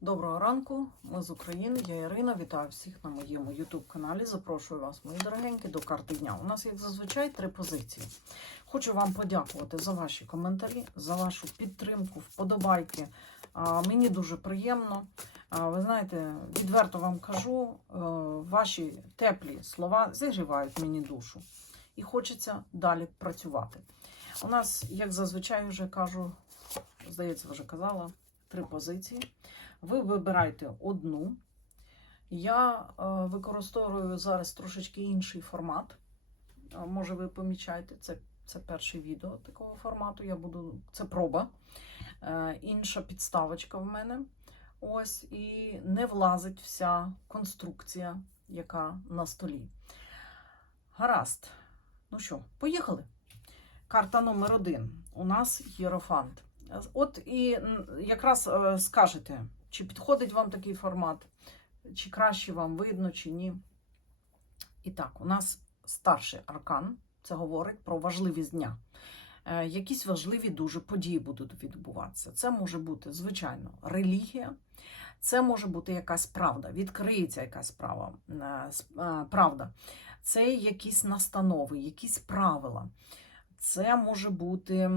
Доброго ранку, ми з України, я Ірина. Вітаю всіх на моєму YouTube каналі. Запрошую вас, мої дорогенькі, до карти дня. У нас, як зазвичай, три позиції. Хочу вам подякувати за ваші коментарі, за вашу підтримку, вподобайки. Мені дуже приємно. Ви знаєте, відверто вам кажу, е, ваші теплі слова зігрівають мені душу. І хочеться далі працювати. У нас, як зазвичай, вже кажу, здається, вже казала, три позиції. Ви вибираєте одну. Я е, використовую зараз трошечки інший формат. Е, Може, ви помічаєте, це, це перше відео такого формату. Я буду, це проба. Е, інша підставочка в мене. Ось, і не влазить вся конструкція, яка на столі. Гаразд. Ну що, поїхали. Карта номер один. У нас єрофант. От і якраз е, скажете, чи підходить вам такий формат, чи краще вам видно, чи ні. І так, у нас старший аркан. Це говорить про важливість дня. Е, Якісь важливі дуже події будуть відбуватися. Це може бути, звичайно, релігія, це може бути якась правда, відкриється якась права, е, правда. Це якісь настанови, якісь правила. Це може бути,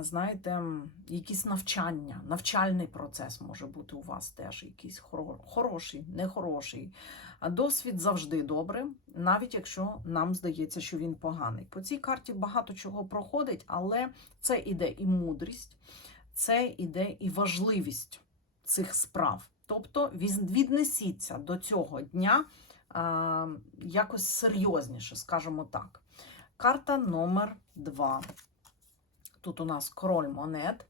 знаєте, якісь навчання, навчальний процес може бути у вас теж якийсь хоро- хороший, нехороший. Досвід завжди добре, навіть якщо нам здається, що він поганий. По цій карті багато чого проходить, але це іде і мудрість, це іде і важливість цих справ. Тобто віднесіться до цього дня якось серйозніше, скажімо так. Карта номер 2. Тут у нас король монет.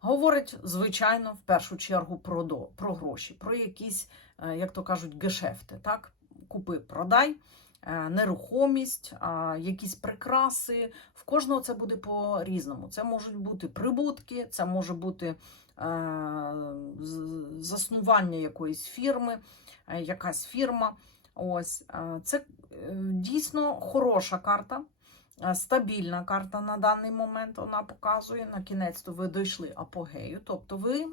Говорить, звичайно, в першу чергу про, до, про гроші, про якісь, е, як то кажуть, гешефти. Так? Купи, продай, е, нерухомість, якісь прикраси. В кожного це буде по-різному. Це можуть бути прибутки, це може бути е, заснування якоїсь фірми, якась фірма. Ось це дійсно хороша карта, стабільна карта на даний момент. Вона показує на кінець то ви дійшли апогею. Тобто ви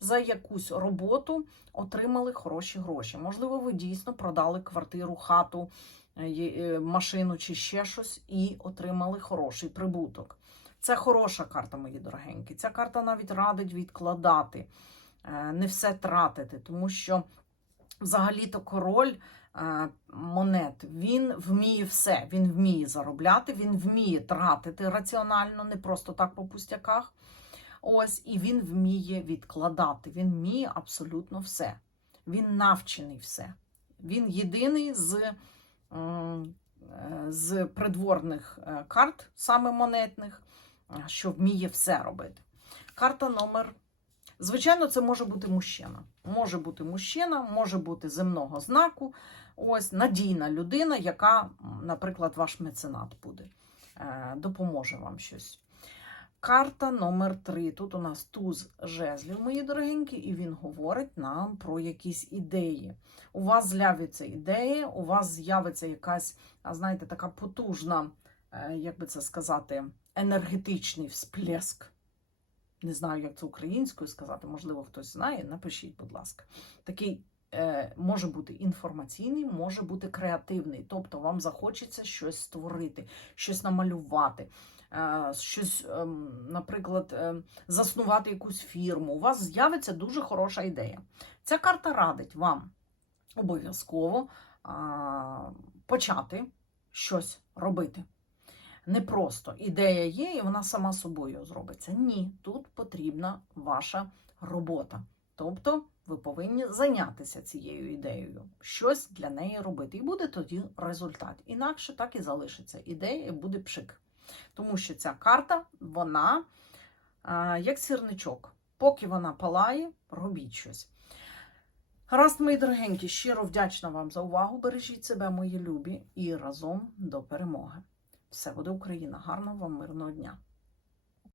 за якусь роботу отримали хороші гроші. Можливо, ви дійсно продали квартиру, хату, е, е, машину чи ще щось і отримали хороший прибуток. Це хороша карта, мої дорогенькі. Ця карта навіть радить відкладати, е, не все тратити, тому що взагалі-то король е, монет він вміє все. Він вміє заробляти, він вміє тратити раціонально, не просто так по пустяках. Ось, і він вміє відкладати. Він вміє абсолютно все. Він навчений все. Він єдиний з, е, з придворних е, карт, саме монетних, що вміє все робити. Карта номер. Звичайно, це може бути мужчина. Може бути мужчина, може бути земного знаку. Ось надійна людина, яка, наприклад, ваш меценат буде, е, допоможе вам щось. Карта номер 3. Тут у нас туз жезлів, мої дорогенькі, і він говорить нам про якісь ідеї. У вас з'являться ідеї, у вас з'явиться якась, знаєте, така потужна, е, як би це сказати, енергетичний всплеск. Не знаю, як це українською сказати, можливо, хтось знає. Напишіть, будь ласка. Такий е, може бути інформаційний, може бути креативний. Тобто вам захочеться щось створити, щось намалювати, е, щось, ем, наприклад, е, заснувати якусь фірму. У вас з'явиться дуже хороша ідея. Ця карта радить вам обов'язково а, почати щось робити. Не просто ідея є, і вона сама собою зробиться. Ні, тут потрібна ваша робота. Тобто ви повинні зайнятися цією ідеєю, щось для неї робити. І буде тоді результат. Інакше так і залишиться ідея, і буде пшик. Тому що ця карта, вона як сірничок. Поки вона палає, робіть щось. Гаразд, мої дорогенькі, щиро вдячна вам за увагу. Бережіть себе, мої любі, і разом до перемоги. Все буде Україна. Гарного вам мирного дня!